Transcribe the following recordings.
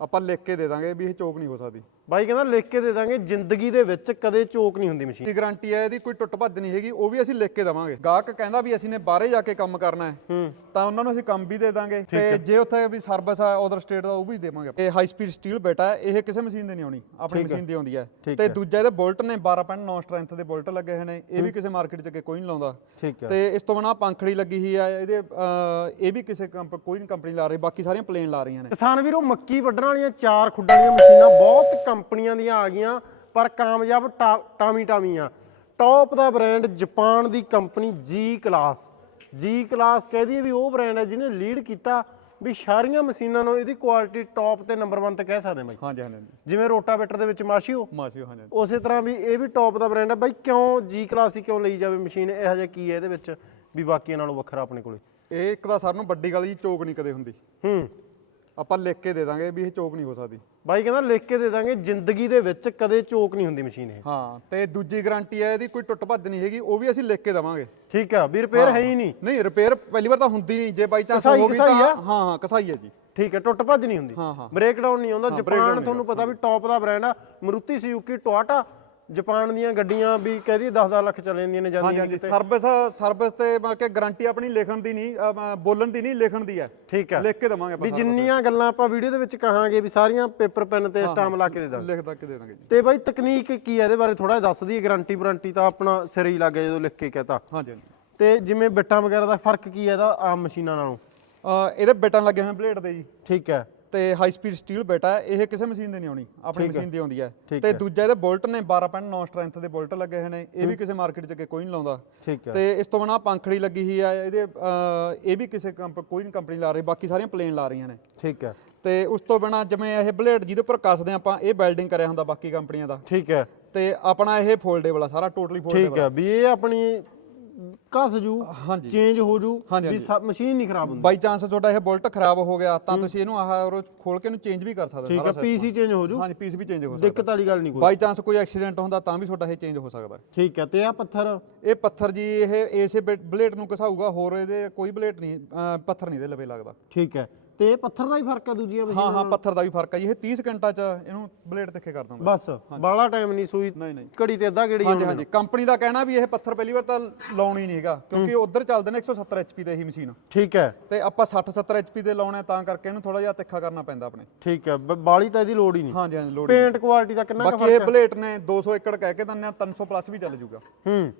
ਆਪਾਂ ਲਿਖ ਕੇ ਦੇ ਦਾਂਗੇ ਵੀ ਇਹ ਚੋਕ ਨਹੀਂ ਹੋ ਸਕਦੀ। ਬਾਈ ਕਹਿੰਦਾ ਲਿਖ ਕੇ ਦੇ ਦਾਂਗੇ ਜ਼ਿੰਦਗੀ ਦੇ ਵਿੱਚ ਕਦੇ ਚੋਕ ਨਹੀਂ ਹੁੰਦੀ ਮਸ਼ੀਨ। ਦੀ ਗਾਰੰਟੀ ਹੈ ਇਹਦੀ? ਕੋਈ ਟੁੱਟ ਭੱਜ ਨਹੀਂ ਹੈਗੀ ਉਹ ਵੀ ਅਸੀਂ ਲਿਖ ਕੇ ਦਵਾਂਗੇ। ਗਾਹਕ ਕਹਿੰਦਾ ਵੀ ਅਸੀਂ ਨੇ ਬਾਹਰੇ ਜਾ ਕੇ ਕੰਮ ਕਰਨਾ ਹੈ ਹੂੰ। ਤਾਂ ਉਹਨਾਂ ਨੂੰ ਅਸੀਂ ਕੰਮ ਵੀ ਦੇ ਦਾਂਗੇ। ਤੇ ਜੇ ਉੱਥੇ ਵੀ ਸਰਵਿਸ ਆ ਅਦਰ ਸਟੇਟ ਦਾ ਉਹ ਵੀ ਦੇਵਾਂਗੇ ਇਹ ਹਾਈ ਸਪੀਡ ਸਟੀਲ ਬੇਟਾ ਹੈ ਇਹ ਕਿਸੇ ਮਸ਼ੀਨ ਦੇ ਨਹੀਂ ਆਉਣੀ ਆਪਣੀ ਮਸ਼ੀਨ ਦੀ ਆਉਂਦੀ ਹੈ। ਤੇ ਦੂਜਾ ਇਹਦੇ ਬੁਲਟ ਨੇ 12.9 ਸਟਰੈਂਥ ਦੇ ਬੁਲਟ ਲੱਗੇ ਹੋਏ ਨੇ ਇਹ ਵੀ ਕਿਸੇ ਮਾਰਕੀਟ 'ਚ ਕੋਈ ਨਹੀਂ ਲਾਉਂਦਾ। ਹੈ। ਤੇ ਇਸ ਤੋਂ ਬਿਨਾਂ ਪੰਖੜੀ ਲੱਗੀ ਹੋਈ ਆ ਇਹਦੇ ਇਹ ਵੀ ਕਿਸੇ ਕੰਪ ਕੋਈ ਨਹੀਂ ਕੰਪਨੀ ਲਾ ਰਹੀ ਬਾਕੀ ਸਾਰੀਆਂ ਪਲੇਨ ਲਾ ਰਹੀਆਂ ਨੇ। ਕਿਸਾਨ ਵੀਰੋ ਮੱਕੀ ਵੱਢਣ ਵਾਲੀਆਂ ਚਾਰ ਖੁੱਡਾਂ ਵਾਲੀਆਂ ਮਸ਼ੀਨਾਂ ਬਹੁਤ ਕੰਪਨੀਆਂ ਦੀਆਂ ਆ ਗਈਆਂ ਪਰ ਕਾਮਯਾਬ ਟਾ- ਟਾਮੀ ਟਾਮੀਆਂ ਟੌਪ ਦਾ ਬ੍ਰਾਂਡ ਜਾਪਾਨ ਦੀ company G class. G class ਕਹਦੀ ਵੀ ਉਹ ਬ੍ਰਾਂਡ ਹੈ ਜਿਹਨੇ ਲੀਡ ਕੀਤਾ ਵੀ ਸਾਰੀਆਂ ਮਸ਼ੀਨਾਂ ਨੂੰ ਇਹਦੀ ਕੁਆਲਿਟੀ ਟੌਪ ਤੇ ਨੰਬਰ 1 ਤੇ ਕਹਿ ਸਕਦੇ ਬਾਈ ਹਾਂਜੀ ਹਾਂਜੀ ਜਿਵੇਂ ਰੋਟਾਵੇਟਰ ਦੇ ਵਿੱਚ ਮਾਸ਼ੀਓ। ਮਾਸੀਓ ਹਾਂਜੀ ਉਸੇ ਤਰ੍ਹਾਂ ਵੀ ਇਹ ਵੀ ਟੌਪ ਦਾ ਬ੍ਰਾਂਡ ਹੈ। ਬਾਈ ਕਿਉਂ ਜੀ ਕਲਾਸ ਹੀ ਕਿਉਂ ਲਈ ਜਾਵੇ ਮਸ਼ੀਨ? ਇਹੋ ਜਿਹਾ ਕੀ ਹੈ ਇਹਦੇ ਵਿੱਚ ਵੀ ਬਾਕੀਆਂ ਨਾਲੋਂ ਵੱਖਰਾ ਆਪਣੇ ਕੋਲੇ? ਇਹ ਇੱਕ ਤਾਂ ਸਾਰਿਆਂ ਨੂੰ ਵੱਡੀ ਗੱਲ ਜੀ ਚੋਕ ਨਹੀਂ ਕਦੇ ਹੁੰਦੀ। ਹੂੰ। ਆਪਾਂ ਲਿਖ ਕੇ ਦੇ ਦਾਂਗੇ ਵੀ ਇਹ ਚੋਕ ਨਹੀਂ ਹੋ ਸਕਦੀ। ਬਾਈ ਕਹਿੰਦਾ ਲਿਖ ਕੇ ਦੇ ਦਾਂਗੇ ਜ਼ਿੰਦਗੀ ਦੇ ਵਿੱਚ ਕਦੇ ਚੋਕ ਨਹੀਂ ਹੁੰਦੀ ਮਸ਼ੀਨ ਇਹ। ਹਾਂ ਤੇ ਦੂਜੀ ਗਾਰੰਟੀ ਹੈ ਇਹਦੀ ਕੋਈ ਟੁੱਟ ਭੱਜ ਨਹੀਂ ਹੈਗੀ ਉਹ ਵੀ ਅਸੀਂ ਲਿਖ ਕੇ ਦਵਾਂਗੇ। ਠੀਕ ਆ ਵੀ ਰਿਪੇਅਰ ਹੈ ਹੀ ਨਹੀਂ। ਨਹੀਂ ਰਿਪੇਅਰ ਪਹਿਲੀ ਵਾਰ ਤਾਂ ਹੁੰਦੀ ਨਹੀਂ ਜੇ ਬਾਈ ਚਾਂਸ ਹੋ ਗਈ ਤਾਂ? ਹਾਂ ਹਾਂ ਕਸਾਈ ਹੈ ਜੀ। ਠੀਕ ਹੈ ਟੁੱਟ ਭੱਜ ਨਹੀਂ ਹੁੰਦੀ। ਬ੍ਰੇਕ ਡਾਊਨ ਨਹੀਂ ਆਉਂਦਾ ਜਾਪਾਨ ਤੁਹਾਨੂੰ ਪਤਾ ਵੀ ਟੌਪ ਦਾ ਬ੍ਰਾਂਡ ਆ ਮਰੂਤੀ ਸੁਜ਼ੂਕੀ ਟੋਇਟਾ ਜਾਪਾਨ ਦੀਆਂ ਗੱਡੀਆਂ ਵੀ ਕਹਦੀ 10-10 ਲੱਖ ਚੱਲ ਜਾਂਦੀਆਂ ਨੇ ਹਾਂਜੀ ਜਾਂਦੀਆਂ ਹਾਂਜੀ ਸਰਵਿਸ ਸਰਵਿਸ ਤੇ ਮਤਲਬ ਕਿ ਗਾਰੰਟੀ ਆਪਣੀ ਲਿਖਣ ਦੀ ਨਹੀਂ ਅਹ, ਬੋਲਣ ਦੀ ਨਹੀਂ ਲਿਖਣ ਦੀ ਹੈ। ਠੀਕ ਹੈ। ਲਿਖ ਕੇ ਦਵਾਂਗੇ ਵੀ ਜਿੰਨੀਆਂ ਗੱਲਾਂ ਆਪਾਂ ਵੀਡੀਓ ਦੇ ਵਿੱਚ ਕਹਾਂਗੇ ਵੀ ਸਾਰੀਆਂ ਪੇਪਰ ਪੈਨ ਤੇ ਸਟਾਮ ਲਾ ਕੇ ਦੇ ਦਾਂਗੇ। ਲਿਖ ਤੱਕ ਦੇ ਦਾਂਗੇ ਜੀ। ਤੇ ਬਾਈ ਤਕਨੀਕ ਕੀ ਹੈ ਇਹਦੇ ਬਾਰੇ ਥੋੜਾ ਦੱਸ ਦਈਏ ਗਾਰੰਟੀ ਵਾਰੰਟੀ ਤਾਂ ਆਪਣਾ ਸਿਰ ਹੀ ਲੱਗ ਗਿਆ ਜਦੋਂ ਲਿਖ ਕੇ ਕਹਤਾ। ਹਾਂਜੀ ਹਾਂਜੀ। ਤੇ ਜਿਵੇਂ ਬਿੱਟਾਂ ਵਗੈਰਾ ਦਾ ਫ਼ਰਕ ਕੀ ਹੈ ਇਹਦਾ ਆਮ ਮਸ਼ੀਨਾਂ ਨਾਲੋਂ? ਅਹ, ਇਹਦੇ ਬੇਟਾਂ ਲੱਗੇ ਹੋਏ ਬਲੇਡ ਦੇ ਜੀ। ਠੀਕ ਹੈ। ਤੇ ਹਾਈ ਸਪੀਡ ਸਟੀਲ ਬੇਟਾ ਹੈ ਇਹ ਕਿਸੇ ਮਸ਼ੀਨ ਦੇ ਨਹੀਂ ਆਉਣੀ ਆਪਣੀ ਮਸ਼ੀਨ ਦੀ ਆਉਂਦੀ ਹੈ ਠੀਕ ਤੇ ਦੂਜਾ ਇਹਦੇ ਬੁਲਟ ਨੇ 12.9 ਸਟਰੈਂਥ ਦੇ ਬੁਲਟ ਲੱਗੇ ਹੋਏ ਨੇ ਇਹ ਵੀ ਕਿਸੇ ਮਾਰਕੀਟ 'ਚ ਅੱਗੇ ਕੋਈ ਨਹੀਂ ਲਾਉਂਦਾ। ਠੀਕ ਹੈ ਤੇ ਇਸ ਤੋਂ ਬਿਨਾਂ ਪੰਖੜੀ ਲੱਗੀ ਹੋਈ ਆ ਇਹਦੇ ਅਹ, ਇਹ ਵੀ ਕਿਸੇ ਕੰਪ- ਕੋਈ ਨਹੀਂ ਕੰਪਨੀ ਲਾ ਰਹੀ ਬਾਕੀ ਸਾਰੀਆਂ ਪਲੇਨ ਲਾ ਰਹੀਆਂ ਨੇ। ਠੀਕ ਹੈ ਤੇ ਉਸ ਤੋਂ ਬਿਨਾਂ ਜਿਵੇਂ ਇਹ ਬਲੇਡ ਜਿਹਦੇ ਉੱਪਰ ਕੱਸਦੇ ਆਪਾਂ ਇਹ ਵੈਲਡਿੰਗ ਕਰਿਆ ਹੁੰਦਾ ਬਾਕੀ ਕੰਪਨੀਆਂ ਦਾ। ਠੀਕ ਹੈ ਤੇ ਆਪਣਾ ਇਹ ਫੋਲਡੇਬਲ ਆ ਸਾਰਾ ਟੋਟਲੀ ਫੋਲਡੇਬਲ ਠੀਕ ਹੈ ਵੀ ਇਹ ਆਪਣੀ ਘਸ ਜੂ ਹਾਂਜੀ। ਚੇਂਜ ਹੋ ਜੂ ਹਾਂਜੀ, ਵੀ ਮਸ਼ੀਨ ਨਹੀਂ ਖਰਾਬ ਹੁੰਦੀ। ਬਾਈ ਚਾਂਸ ਤੁਹਾਡਾ ਇਹ ਬੁਲਟ ਖਰਾਬ ਹੋ ਗਿਆ ਤਾਂ ਤੁਸੀਂ ਇਹਨੂੰ ਆਹ ਔਰ ਖੋਲ ਕੇ ਇਹਨੂੰ ਚੇਂਜ ਵੀ ਕਰ ਸਕਦੇ ਠੀਕ ਹੈ ਪੀਸੀ ਚੇਂਜ ਹੋ ਜੂ। ਹਾਂਜੀ ਪੀਸ ਵੀ ਚੇਂਜ ਹੋ ਸਕਦਾ। ਦਿੱਕਤ ਵਾਲੀ ਗੱਲ ਨਹੀਂ ਕੋਈ। ਬਾਈ ਚਾਂਸ ਕੋਈ ਐਕਸੀਡੈਂਟ ਹੁੰਦਾ ਤਾਂ ਵੀ ਤੁਹਾਡਾ ਇਹ ਚੇਂਜ ਹੋ ਸਕਦਾ। ਠੀਕ ਹੈ ਤੇ ਆ ਪੱਥਰ? ਇਹ ਪੱਥਰ ਜੀ ਇਹ ਇਸੇ ਬਲੇਡ ਨੂੰ ਘਸਾਊਗਾ ਹੋਰ ਇਹਦੇ ਕੋਈ ਬਲੇਡ ਨਹੀਂ ਅਹ, ਪੱਥਰ ਨਹੀਂ ਇਹਦੇ ਲਵੇ ਲੱਗਦਾ। ਠੀਕ ਹੈ। ਤੇ ਪੱਥਰ ਦਾ ਹੀ ਫ਼ਰਕ ਹੈ ਦੂਜੀਆਂ ਹਾਂ ਮਸ਼ੀਨਾਂ ਹਾਂ ਪੱਥਰ ਦਾ ਵੀ ਫ਼ਰਕ ਹੈ ਜੀ। ਇਹ 30 ਸਕਿੰਟਾਂ ਚ ਇਹਨੂੰ ਬਲੇਡ ਤਿੱਖੇ ਕਰ ਦਿੰਦਾ। ਬਸ ਬਾਲਾ ਟਾਈਮ ਨਹੀਂ ਸੂਈ। ਨਹੀਂ ਨਹੀਂ। ਘੜੀ ਤੇ ਅੱਧਾ ਗੇੜੀ ਹਾਂਜੀ ਹਾਂਜੀ। ਕੰਪਨੀ ਦਾ ਕਹਿਣਾ ਵੀ ਇਹ ਪੱਥਰ ਪਹਿਲੀ ਵਾਰ ਤਾਂ ਲਾਉਣੀ ਨਹੀਂ ਹੈਗਾ ਕਿਉਂਕਿ ਉਧਰ ਚੱਲਦੇ ਨੇ 170 ਐਚਪੀ ਦੇ ਹੀ ਮਸ਼ੀਨ। ਠੀਕ ਹੈ। ਤੇ ਆਪਾਂ 60 70 ਐਚਪੀ ਦੇ ਲਾਉਣੇ ਤਾਂ ਕਰਕੇ ਇਹਨੂੰ ਥੋੜਾ ਜਿਹਾ ਤਿੱਖਾ ਕਰਨਾ ਪੈਂਦਾ ਆਪਣੇ। ਠੀਕ ਹੈ। ਬ- ਬਾਲੀ ਤਾਂ ਇਹਦੀ ਲੋੜ ਹੀ ਨਹੀਂ। ਹਾਂਜੀ ਹਾਂਜੀ ਲੋਡ ਪੇਂਟ ਕੁਆਲਿਟੀ ਦਾ ਕਿੰਨਾ ਕੁ ਬਾਕੀ ਇਹ ਫ਼ਰਕ ਹੈ? ਬਲੇਡ ਨੇ 200 ਏਕੜ ਕਹਿ ਕੇ ਦਿੰਦੇ ਆ 300 ਪਲੱਸ ਵੀ ਚੱਲ ਜਾਊਗਾ ਹੂੰ।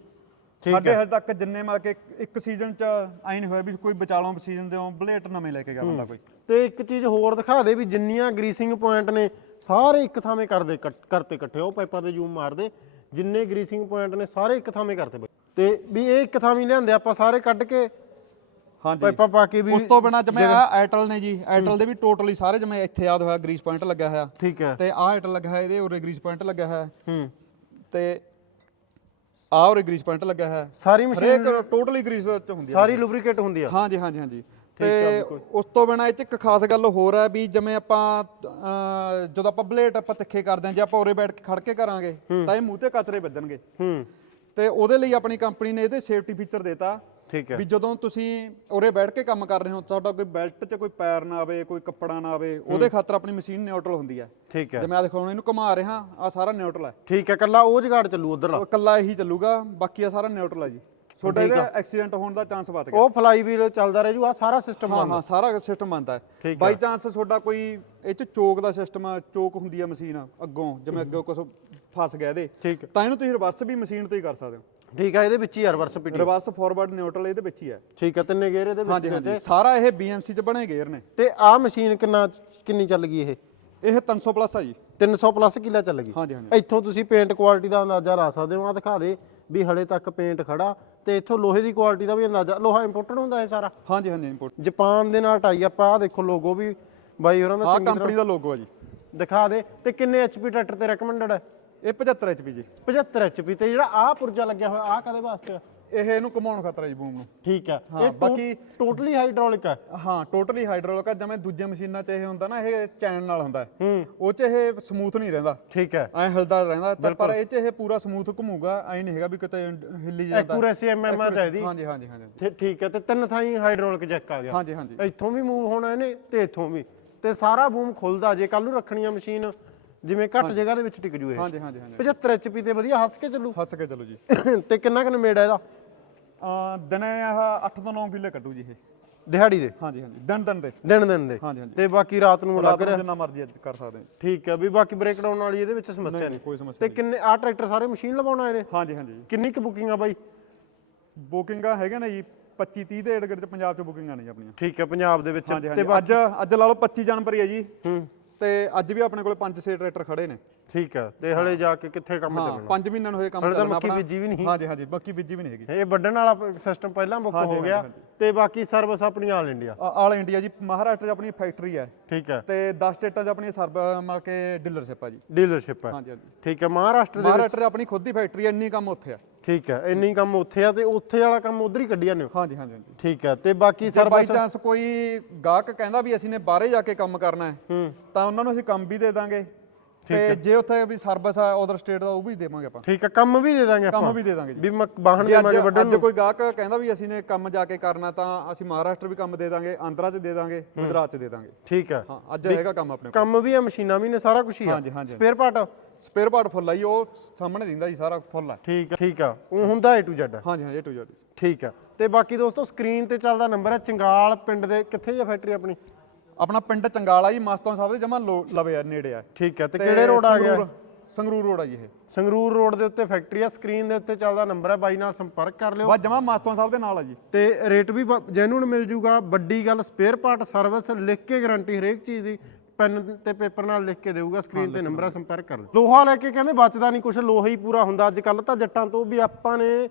ਠੀਕ ਸਾਡੇ ਹਜੇ ਤੱਕ ਜਿੰਨੇ ਮਾ ਕਿ ਇੱਕ ਸੀਜ਼ਨ ਚ ਐ ਨਹੀਂ ਹੋਇਆ ਵੀ ਕੋਈ ਵਿਚਾਲੋਂ ਸੀਜ਼ਨ ਦੇ ਬਲੇਡ ਨਵੇਂ ਲੈ ਕੇ ਗਿਆ ਬੰਦਾ ਕੋਈ। ਤੇ ਇੱਕ ਚੀਜ਼ ਹੋਰ ਦਿਖਾ ਦੇ ਵੀ ਜਿੰਨੀਆਂ ਗਰੀਸਿੰਗ ਪੁਆਇੰਟ ਨੇ ਸਾਰੇ ਇੱਕ ਥਾਵੇਂ ਕਰਦੇ ਕਰਤੇ ਇਕੱਠੇ ਉਹ ਪਾਈਪਾਂ ਤੇ ਜ਼ੂਮ ਮਾਰਦੇ ਜਿੰਨੇ ਗਰੀਸਿੰਗ ਪੁਆਇੰਟ ਨੇ ਸਾਰੇ ਇੱਕ ਥਾਵੇਂ ਕਰਤੇ ਬਈ। ਤੇ ਵੀ ਇਹ ਇੱਕ ਥਾਵੇਂ ਲਿਆਂਦੇ ਆਪਾਂ ਸਾਰੇ ਕੱਢ ਕੇ ਹਾਂਜੀ। ਪਾਈਪਾਂ ਪਾ ਕੇ ਵੀ ਉਸ ਤੋਂ ਬਿਨਾ ਜਿਵੇਂ ਆ ਐਟਲ ਨੇ ਜੀ ਐਟਲ ਦੇ ਵੀ ਟੋਟਲੀ ਸਾਰੇ ਜਿਵੇਂ ਇੱਥੇ ਯਾਦ ਹੋਇਆ ਗਰੀਸ ਪੁਆਇੰਟ ਲੱਗਿਆ ਹੋਇਆ। ਠੀਕ ਹੈ। ਤੇ ਆਹ ਐਟਲ ਲੱਗਾ ਹੈ ਇਹਦੇ ਉਰੇ ਗਰੀਸ ਪੁਆਇੰਟ ਲੱਗਿਆ ਹੋਇਆ। ਹੂੰ। ਤੇ ਆਹ ਉਰੇ ਗਰੀਸ ਪੁਆਇੰਟ ਲੱਗਿਆ ਹੋਇਆ ਸਾਰੀ ਮਸ਼ੀਨ ਹਰੇਕ ਟੋਟਲੀ ਗਰੀਸ ਚ ਹੁੰਦੀ ਹੈ। ਸਾਰੀ ਲੁਬਰੀਕੇਟ ਹੁੰਦੀ ਆ। ਹਾਂਜੀ ਹਾਂਜੀ ਹਾਂਜੀ। ਤੇ ਉਸ ਤੋਂ ਬਿਨਾ ਇਹ ਚ ਇੱਕ ਖਾਸ ਗੱਲ ਹੋਰ ਹੈ ਵੀ ਜਿਵੇਂ ਆਪਾਂ ਅਹ, ਜਦੋਂ ਆਪਾਂ ਬਲੇਡ ਆਪਾਂ ਤਿੱਖੇ ਕਰਦੇ ਹਾਂ ਜੇ ਆਪਾਂ ਉਰੇ ਬੈਠ ਕੇ ਖੜ ਕੇ ਕਰਾਂਗੇ ਤਾਂ ਇਹ ਮੂੰਹ ਤੇ ਕਚਰੇ ਵੱਜਣਗੇ। ਹੂੰ। ਤੇ ਉਹਦੇ ਲਈ ਆਪਣੀ ਕੰਪਨੀ ਨੇ ਇਹਦੇ ਸੇਫਟੀ ਫੀਚਰ ਦਿੱਤਾ। ਠੀਕ ਹੈ। ਵੀ ਜਦੋਂ ਤੁਸੀਂ ਉਰੇ ਬੈਠ ਕੇ ਕੰਮ ਕਰ ਰਹੇ ਹੋ ਤੁਹਾਡਾ ਕੋਈ ਬੈਲਟ 'ਚ ਕੋਈ ਪੈਰ ਨਾ ਆਵੇ ਕੋਈ ਕੱਪੜਾ ਨਾ ਆਵੇ ਉਹਦੇ ਖਾਤਰ ਆਪਣੀ ਮਸ਼ੀਨ ਨਿਊਟਰਲ ਹੁੰਦੀ ਹੈ। ਠੀਕ ਹੈ। ਜਿਵੇਂ ਆ ਦੇਖੋ ਹੁਣ ਇਹਨੂੰ ਘੁਮਾ ਰਿਹਾ ਆ ਸਾਰਾ ਨਿਊਟਰਲ ਹੈ। ਠੀਕ ਹੈ ਕੱਲਾ ਉਹ ਜਗਾੜ ਚੱਲੂ ਉਧਰਲਾ। ਇਕੱਲਾ ਇਹੀ ਚੱਲੂਗਾ ਬਾਕੀ ਆ ਸਾਰਾ ਨਿਊਟਰਲ ਹੈ ਜੀ। ਤੁਹਾਡਾ ਇਹਦਾ ਐਕਸੀਡੈਂਟ ਹੋਣ ਦਾ ਚਾਂਸ ਵੱਧ ਗਿਆ। ਉਹ ਫਲਾਈ ਵੀਲ ਚੱਲਦਾ ਰਹਿ ਜੂ ਆ ਸਾਰਾ ਸਿਸਟਮ ਹਾਂ ਹਾਂ ਸਾਰਾ ਸਿਸਟਮ ਬਣਦਾ ਹੈ। ਬਾਈ ਚਾਂਸ ਤੁਹਾਡਾ ਕੋਈ ਇਹ 'ਚ ਚੋਕ ਦਾ ਸਿਸਟਮ ਚੋਕ ਹੁੰਦੀ ਹੈ ਮਸ਼ੀਨ ਅੱਗੋਂ ਜਿਵੇਂ ਅੱਗੋਂ ਕੁਝ ਫਸ ਗਿਆ ਇਹਦੇ। ਠੀਕ ਤਾਂ ਇਹਨੂੰ ਤੁਸੀਂ ਰਿਵਰਸ ਵੀ ਮਸ਼ੀਨ ਤੋਂ ਹੀ ਕਰ ਸਕਦੇ ਹੋ। ਠੀਕ ਹੈ ਇਹਦੇ ਵਿੱਚ ਹੀ reverse PT reverse forward neutral ਇਹਦੇ ਵਿੱਚ ਹੀ ਹੈ ਠੀਕ ਹੈ ਤਿੰਨੇ ਗੇਅਰ ਇਹਦੇ ਵਿੱਚ ਹਾਂਜੀ ਹਾਂਜੀ। ਸਾਰਾ ਇਹ BMC 'ਚ ਬਣੇ ਗੇਅਰ ਨੇ। ਤੇ ਆ ਮਸ਼ੀਨ ਕਿੰਨਾ ਕਿੰਨੀ ਚੱਲ ਗਈ ਇਹ? ਇਹ 300 ਪਲੱਸ ਆ ਜੀ। 300 ਪਲੱਸ ਕਿੱਲਾ ਚੱਲ ਗਈ। ਹਾਂਜੀ ਹਾਂਜੀ। ਇੱਥੋਂ ਤੁਸੀਂ ਪੇਂਟ ਕੁਆਲਿਟੀ ਦਾ ਅੰਦਾਜ਼ਾ ਲਾ ਸਕਦੇ ਹੋ। ਆ ਦਿਖਾ ਦੇ ਵੀ ਹਲੇ ਤੱਕ ਪੇਂਟ ਖੜਾ। ਤੇ ਇੱਥੋਂ ਲੋਹੇ ਦੀ ਕੁਆਲਿਟੀ ਦਾ ਵੀ ਅੰਦਾਜ਼ਾ। ਲੋਹਾ ਇੰਪੋਰਟਡ ਹੁੰਦਾ ਇਹ ਸਾਰਾ? ਹਾਂਜੀ ਹਾਂਜੀ ਇੰਪੋਰਟ ਜਾਪਾਨ ਦੇ ਨਾਲ ਟਾਈ ਆਪਾਂ ਆ ਦੇਖੋ ਲੋਗੋ ਵੀ। ਬਾਈ ਹੋਰਾਂ ਦਾ ਆਹ ਚੰਗੀ ਕੰਪਨੀ ਦਾ ਲੋਗੋ ਆ ਜੀ। ਦਿਖਾ ਦੇ। ਤੇ ਕਿੰਨੇ ਐਚਪੀ ਟਰੈਕਟਰ ਤੇ ਰეკਮੈਂਡਡ ਹੈ ਇਹ 75 HP ਜੀ। 75 ਐਚਪੀ ਤੇ ਜਿਹੜਾ ਆ ਪੁਰਜਾ ਲੱਗਿਆ ਹੋਇਆ ਆ ਕਦੇ ਵਾਸਤੇ ਆ? ਇਹ ਇਹਨੂੰ ਘੁਮਾਉਣ ਖਾਤਰ ਹੈ ਜੀ ਬੂਮ ਨੂੰ। ਠੀਕ ਹੈ ਹਾਂ, ਇਹ ਬਾਕੀ- ਟੋਟਲੀ ਹਾਈਡ੍ਰੋਲਿਕ ਹੈ ਹਾਂ ਟੋਟਲੀ ਹਾਈਡ੍ਰੋਲਿਕ ਆ ਜਿਵੇਂ ਦੂਜੇ ਮਸ਼ੀਨਾਂ 'ਚ ਇਹ ਹੁੰਦਾ ਨਾ ਇਹ ਚੈਨ ਨਾਲ ਹੁੰਦਾ। ਹੈ। ਹੂੰ ਉਹ 'ਚ ਇਹ ਸਮੂਥ ਨਹੀਂ ਰਹਿੰਦਾ। ਠੀਕ ਹੈ ਐ ਹਿਲਦਾ ਰਹਿੰਦਾ ਤਾਂ ਪਰ ਇਹ 'ਚ ਇਹ ਪੂਰਾ ਸਮੂਥ ਘੁੰਮੂਗਾ ਐ ਨਹੀਂ ਹੈਗਾ ਵੀ ਕਿਤੇ ਹਿੱਲੀ ਜਾਂਦਾ। ਐਕੂਰੇਸੀ ਐਮਐਮ ਆ ਚਾਹੀਦੀ। ਹਾਂਜੀ ਹਾਂਜੀ ਹਾਂਜੀ ਠੀ- ਠੀਕ ਹੈ ਤੇ ਤਿੰਨ ਥਾਈਂ ਹਾਈਡ੍ਰੋਲਿਕ ਜੈਕ ਆ ਗਿਆ। ਹਾਂਜੀ ਹਾਂਜੀ। ਇੱਥੋਂ ਵੀ ਮੂਵ ਹੋਣਾ ਇਹਨੇ ਤੇ ਇੱਥੋਂ ਵੀ। ਤੇ ਸਾਰਾ ਬੂਮ ਖੁੱਲਦਾ ਜੇ ਕੱਲ ਨੂੰ ਰੱਖਣੀ ਆ ਮਸ਼ੀਨ। ਜਿਵੇਂ ਘੱਟ ਜਗ੍ਹਾ ਦੇ ਵਿੱਚ ਟਿਕ ਜੂ ਇਹ। ਹਾਂਜੀ ਹਾਂਜੀ ਹਾਂਜੀ। 75 ਐਚਪੀ ਤੇ ਵਧੀਆ ਹੱਸ ਕੇ ਚੱਲੂ। ਹੱਸ ਕੇ ਚਲੋ ਜੀ। ਤੇ ਕਿੰਨਾ ਕੁ ਨਮੇੜ ਇਹਦਾ? ਆ ਦਿਨੇ ਆਹ 8 ਤੋਂ 9 ਕਿੱਲੇ ਕੱਢੂ ਜੀ ਇਹ। ਦਿਹਾੜੀ ਦੇ? ਹਾਂਜੀ ਹਾਂਜੀ। ਦਿਨ ਦਿਨ ਦੇ। ਦਿਨ ਦਿਨ ਦੇ। ਹਾਂਜੀ ਹਾਂਜੀ। ਤੇ ਬਾਕੀ ਰਾਤ ਨੂੰ ਲੱਗ ਰਿਹਾ? ਜਿੰਨਾ ਮਰਜ਼ੀ ਅੱਜ ਕਰ ਸਕਦੇ ਹਾਂ। ਠੀਕ ਹੈ ਵੀ ਬਾਕੀ ਬ੍ਰੇਕਡਾਊਨ ਵਾਲੀ ਇਹਦੇ ਵਿੱਚ ਸਮੱਸਿਆ ਨਹੀਂ ਨਹੀਂ। ਕੋਈ ਸਮੱਸਿਆ ਤੇ ਕਿੰਨੇ ਆ ਟਰੈਕਟਰ ਸਾਰੇ ਮਸ਼ੀਨ ਲਵਾਉਣ ਆਏ ਨੇ? ਹਾਂਜੀ ਹਾਂਜੀ। ਕਿੰਨੀ ਕੁ ਬੁਕਿੰਗ ਆ ਬਾਈ? ਬੁਕਿੰਗਾਂ ਹੈਗੇ ਨੇ ਜੀ 25 30 ਦੇ ਏੜ ਚ ਪੰਜਾਬ ਚ ਬੁਕਿੰਗਾਂ ਨੇ ਜੀ ਆਪਣੀਆਂ। ਠੀਕ ਹੈ ਪੰਜਾਬ ਦੇ ਵਿੱਚ। ਹਾਂਜੀ ਤੇ ਹਾਂਜੀ ਅੱਜ ਅੱਜ ਲਾ ਲਓ 25 ਜਨਵਰੀ ਹੈ ਜੀ। ਹੂੰ। ਤੇ ਅੱਜ ਵੀ ਆਪਣੇ ਕੋਲ 5-6 ਟਰੈਕਟਰ ਖੜੇ ਨੇ। ਠੀਕ ਹੈ ਤੇ ਹਲੇ ਜਾ ਕੇ ਕਿੱਥੇ ਕੰਮ ਹਾਂ ਚੱਲਣਾ? 5 ਮਹੀਨਿਆਂ ਨੂੰ ਹੋਏ ਕੰਮ ਹਲੇ ਤਾਂ ਚੱਲਣਾ ਮੱਕੀ ਬੀਜੀ ਵੀ ਨਹੀਂ। ਹਾਂਜੀ ਹਾਂਜੀ ਬਾਕੀ ਬੀਜੀ ਵੀ ਨਹੀਂ ਹੈਗੀ। ਇਹ ਵੱਢਣ ਵਾਲਾ ਸਿਸਟਮ ਪਹਿਲਾਂ ਬੁੱਕ ਹੋ ਗਿਆ ਤੇ ਬਾਕੀ ਸਰਵਿਸ ਆਪਣੀ ਆਲ ਇੰਡੀਆ ਆਲ ਇੰਡੀਆ ਜੀ ਮਹਾਰਾਸ਼ਟਰ 'ਚ ਆਪਣੀ ਫੈਕਟਰੀ ਹੈ। ਠੀਕ ਹੈ। ਤੇ 10 ਸਟੇਟਾਂ 'ਚ ਆਪਣੀ ਸਰਬ ਮਤਲਬ ਕਿ ਡੀਲਰਸ਼ਿਪ ਆ ਜੀ। ਡੀਲਰਸ਼ਿਪ ਹੈ। ਹਾਂਜੀ ਹਾਂਜੀ। ਠੀਕ ਹੈ ਮਹਾਰਾਸ਼ਟਰ ਦੇ ਮਹਾਰਾਸ਼ਟਰ 'ਚ ਆਪਣੀ ਖੁਦ ਦੀ ਫੈਕਟਰੀ ਹੈ ਇੰਨੀ ਕੰਮ ਉੱਥੇ ਆ। ਠੀਕ ਹੈ ਇੰਨੀ ਕੰਮ ਉੱਥੇ ਆ ਤੇ ਉੱਥੇ ਵਾਲਾ ਕੰਮ ਉਧਰ ਹੀ ਕੱਢੀ ਜਾਂਦੇ ਹੋ? ਹਾਂਜੀ ਹਾਂਜੀ ਹਾਂਜੀ। ਠੀਕ ਹੈ ਤੇ ਬਾਕੀ ਜੇ ਬਾਈ ਚਾਂਸ ਕੋਈ ਗਾਹਕ ਕਹਿੰਦਾ ਵੀ ਅਸੀਂ ਨੇ ਬਾਹਰੇ ਜਾ ਕੇ ਕੰਮ ਕਰਨਾ ਹੈ ਹੂੰ। ਤਾਂ ਉਹਨਾਂ ਨੂੰ ਅਸੀਂ ਕੰਮ ਵੀ ਦੇ ਦਾਂਗੇ। ਤੇ ਜੇ ਉੱਥੇ ਵੀ ਸਰਵਿਸ ਆ ਉਧਰ ਸਟੇਟ ਦਾ ਉਹ ਵੀ ਦੇਵਾਂਗੇ ਆਪਾਂ। ਠੀਕ ਹੈ ਕੰਮ ਵੀ ਦੇ ਦਾਂਗੇ ਆਪਾਂ। ਕੰਮ ਵੀ ਦੇ ਦਾਂਗੇ ਜੀ। ਵੀ ਮ- ਵਾਹਣ ਜੇ ਦੇਵਾਂਗੇ ਅੱਜ ਵੱਢਣ ਅੱਜ ਕੋਈ ਗਾਹਕ ਕਹਿੰਦਾ ਵੀ ਅਸੀਂ ਨੇ ਕੰਮ ਜਾ ਕੇ ਕਰਨਾ ਤਾਂ ਅਸੀਂ ਮਹਾਰਾਸ਼ਟਰ ਵੀ ਕੰਮ ਦੇ ਦਾਂਗੇ ਆਂਧਰਾ 'ਚ ਦੇ ਦਾਂਗੇ ਗੁਜਰਾਤ 'ਚ ਦੇ ਦਾਂਗੇ। ਠੀਕ ਹੈ। ਹਾਂ ਅੱਜ ਹੈਗਾ ਕੰਮ ਆਪਣੇ ਕੋਲ। ਕੰਮ ਵੀ ਆ ਮਸ਼ੀਨਾਂ ਵੀ ਨੇ ਸਾਰਾ ਕੁਝ ਹੀ ਆ। ਹਾਂਜੀ, ਹਾਂਜੀ। Spare part spare part full ਆ ਜੀ ਉਹ ਸਾਹਮਣੇ ਦਿੰਦਾ ਜੀ ਸਾਰਾ ਫੁੱਲ ਆ। ਠੀਕ ਹੈ ਠੀਕ ਆ। ਉਹ ਹੁੰਦਾ A to Z? ਹਾਂਜੀ ਹਾਂਜੀ ਇਹ ਟੂ ਜੈਡ ਠੀਕ ਆ। ਤੇ ਬਾਕੀ ਦੋਸਤੋ ਸਕਰੀਨ ਤੇ ਚੱਲਦਾ ਨੰਬਰ ਹੈ ਚੰਗਾਲ ਪਿੰਡ ਦੇ ਕਿੱਥੇ ਆ ਫੈਕਟਰੀ ਆਪਣੀ? ਆਪਣਾ ਪਿੰਡ ਚੰਗਾਲਾ ਜੀ ਮਸਤੋਂ ਸਾਹਿਬ ਦੇ ਜਮਾ ਲਵੇ ਆ ਨੇੜੇ ਆ। ਠੀਕ ਹੈ ਤੇ ਕਿਹੜੇ ਰੋਡ ਆ ਗਿਆ? ਸੰਗਰੂਰ- ਸੰਗਰੂਰ ਰੋਡ ਆ ਜੀ ਇਹ। ਸੰਗਰੂਰ ਰੋਡ ਦੇ ਉੱਤੇ ਫੈਕਟਰੀ ਆ ਸਕਰੀਨ ਦੇ ਉੱਤੇ ਚੱਲਦਾ ਨੰਬਰ ਹੈ ਬਾਈ ਨਾਲ ਸੰਪਰਕ ਕਰ ਲਿਓ। ਬਸ ਜਮਾ ਮਸਤੋਂ ਸਾਹਿਬ ਦੇ ਨਾਲ ਆ ਜੀ। ਤੇ ਰੇਟ ਵੀ ਜੈਨੂਨ ਮਿਲ ਜੂਗਾ ਵੱਡੀ ਗੱਲ ਸਪੇਅਰ ਪਾਰਟ ਸਰਵਿਸ ਲਿਖ ਕੇ ਗਾਰੰਟੀ ਹਰੇਕ ਚੀਜ਼ ਦੀ। ਪੈਨ ਤੇ ਪੇਪਰ ਨਾਲ ਲਿਖ ਕੇ ਦੇਊਗਾ ਸਕਰੀਨ ਤੇ ਨੰਬਰ ਸੰਪਰਕ ਕਰ ਲਿਓ ਲੋਹਾ ਲੈ ਕੇ ਕਹਿੰਦੇ ਬਚਦਾ ਨਹੀਂ ਕੁਝ ਲੋਹਾ ਹੀ ਪੂਰਾ ਹੁੰਦਾ। ਅੱਜ ਕੱਲ ਤਾਂ ਜੱਟਾਂ ਤੋਂ ਵੀ ਆਪਾਂ ਨੇ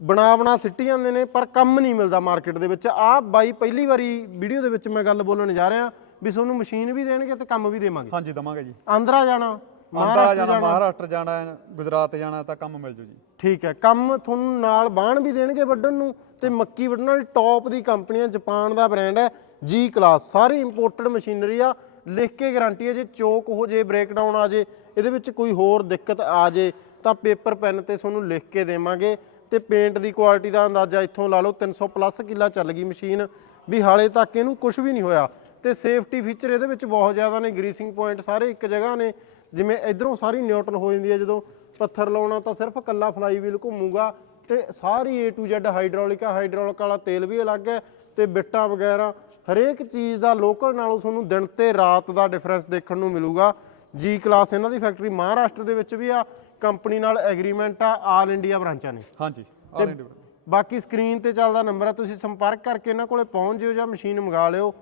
ਬਣਾ ਬਣਾ ਸਿੱਟੀ ਜਾਂਦੇ ਨੇ ਪਰ ਕੰਮ ਨਹੀਂ ਮਿਲਦਾ ਮਾਰਕੀਟ ਦੇ ਵਿੱਚ। ਆਹ ਬਾਈ ਪਹਿਲੀ ਵਾਰੀ ਵੀਡੀਓ ਦੇ ਵਿੱਚ ਮੈਂ ਗੱਲ ਬੋਲਣ ਜਾ ਰਿਹਾ ਵੀ ਤੁਹਾਨੂੰ ਮਸ਼ੀਨ ਵੀ ਦੇਣਗੇ ਤੇ ਕੰਮ ਵੀ ਦੇਵਾਂਗੇ। ਹਾਂਜੀ ਦਵਾਂਗੇ ਜੀ। ਆਂਧਰਾ ਜਾਣਾ ਆਂਧਰਾ ਜਾਣਾ ਮਹਾਰਾਸ਼ਟਰ ਜਾਣਾ ਗੁਜਰਾਤ ਜਾਣਾ ਤਾਂ ਕੰਮ ਮਿਲ ਜੂ ਜੀ। ਠੀਕ ਹੈ ਕੰਮ ਤੁਹਾਨੂੰ ਨਾਲ ਬਾਣ ਵੀ ਦੇਣਗੇ ਵੱਢਣ ਨੂੰ ਤੇ ਮੱਕੀ ਵੱਢਣ ਵਾਲੀ ਟੌਪ ਦੀ ਕੰਪਨੀ ਹੈ ਜਾਪਾਨ ਦਾ ਬ੍ਰਾਂਡ ਹੈ ਜੀ ਕਲਾਸ ਸਾਰੀ ਇੰਪੋਰਟਡ ਮਸ਼ੀਨਰੀ ਆ। ਲਿਖ ਕੇ ਗਾਰੰਟੀ ਹੈ ਜੇ ਚੋਕ ਹੋ ਜੇ ਬ੍ਰੇਕਡਾਊਨ ਆ ਜੇ, ਇਹਦੇ ਵਿੱਚ ਕੋਈ ਹੋਰ ਦਿੱਕਤ ਆ ਜੇ, ਤਾਂ ਪੇਪਰ ਪੈਨ ਤੇ ਤੁਹਾਨੂੰ ਲਿਖ ਕੇ ਦੇਵਾਂਗੇ ਤੇ ਪੇਂਟ ਦੀ ਕੁਆਲਿਟੀ ਦਾ ਅੰਦਾਜ਼ਾ ਇੱਥੋਂ ਲਾ ਲਓ 300 ਪਲੱਸ ਕਿੱਲਾ ਚੱਲ ਗਈ ਮਸ਼ੀਨ ਵੀ ਹਾਲੇ ਤੱਕ ਇਹਨੂੰ ਕੁਝ ਵੀ ਨਹੀਂ ਹੋਇਆ। ਤੇ ਸੇਫਟੀ ਫੀਚਰ ਇਹਦੇ ਵਿੱਚ ਬਹੁਤ ਜ਼ਿਆਦਾ ਨੇ ਗਰੀਸਿੰਗ ਪੁਆਇੰਟ ਸਾਰੇ ਇੱਕ ਜਗ੍ਹਾ ਨੇ, ਜਿਵੇਂ ਇਧਰੋਂ ਸਾਰੀ ਨਿਊਟਰਲ ਹੋ ਜਾਂਦੀ ਹੈ, ਜਦੋਂ ਪੱਥਰ ਲਾਉਣਾ ਤਾਂ ਸਿਰਫ ਕੱਲਾ ਫਲਾਈ ਵੀਲ ਘੁੰਮੂਗਾ ਤੇ ਸਾਰੀ A to Z ਹਾਈਡ੍ਰੋਲਿਕ ਆ ਹਾਈਡ੍ਰੋਲਿਕ ਵਾਲਾ ਤੇਲ ਵੀ ਅਲੱਗ ਹੈ ਤੇ ਬਿੱਟਾਂ ਵਗੈਰਾ ਹਰੇਕ ਚੀਜ਼ ਦਾ ਲੋਕਲ ਨਾਲੋਂ ਤੁਹਾਨੂੰ ਦਿਨ ਤੇ ਰਾਤ ਦਾ ਡਿਫਰੈਂਸ ਦੇਖਣ ਨੂੰ ਮਿਲੂਗਾ। ਜੀ ਕਲਾਸ ਇਹਨਾਂ ਦੀ ਫੈਕਟਰੀ ਮਹਾਰਾਸ਼ਟਰ ਦੇ ਵਿੱਚ ਵੀ ਆ ਕੰਪਨੀ ਨਾਲ ਐਗਰੀਮੈਂਟ ਆ ਆਲ ਇੰਡੀਆ ਬ੍ਰਾਂਚਾਂ ਨੇ। ਹਾਂਜੀ ਆਲ ਇੰਡੀਆ ਬਾਕੀ ਸਕਰੀਨ ਤੇ ਚੱਲਦਾ ਨੰਬਰ ਆ ਤੁਸੀਂ ਸੰਪਰਕ ਕਰਕੇ ਇਹਨਾਂ ਕੋਲੇ ਪਹੁੰਚ ਜਿਓ ਜਾਂ ਮਸ਼ੀਨ ਮੰਗਾ ਲਿਓ।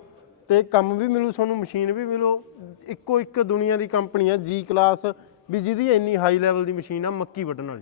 ਤੇ ਕੰਮ ਵੀ ਮਿਲੂ ਤੁਹਾਨੂੰ ਮਸ਼ੀਨ ਵੀ ਮਿਲੂ। ਇੱਕੋ ਇੱਕ ਦੁਨੀਆ ਦੀ ਕੰਪਨੀ ਆ ਜੀ ਕਲਾਸ ਵੀ ਜਿਹਦੀ ਇੰਨੀ ਹਾਈ ਲੈਵਲ ਦੀ ਮਸ਼ੀਨ ਆ ਮੱਕੀ ਵੱਢਣ ਵਾਲੀ।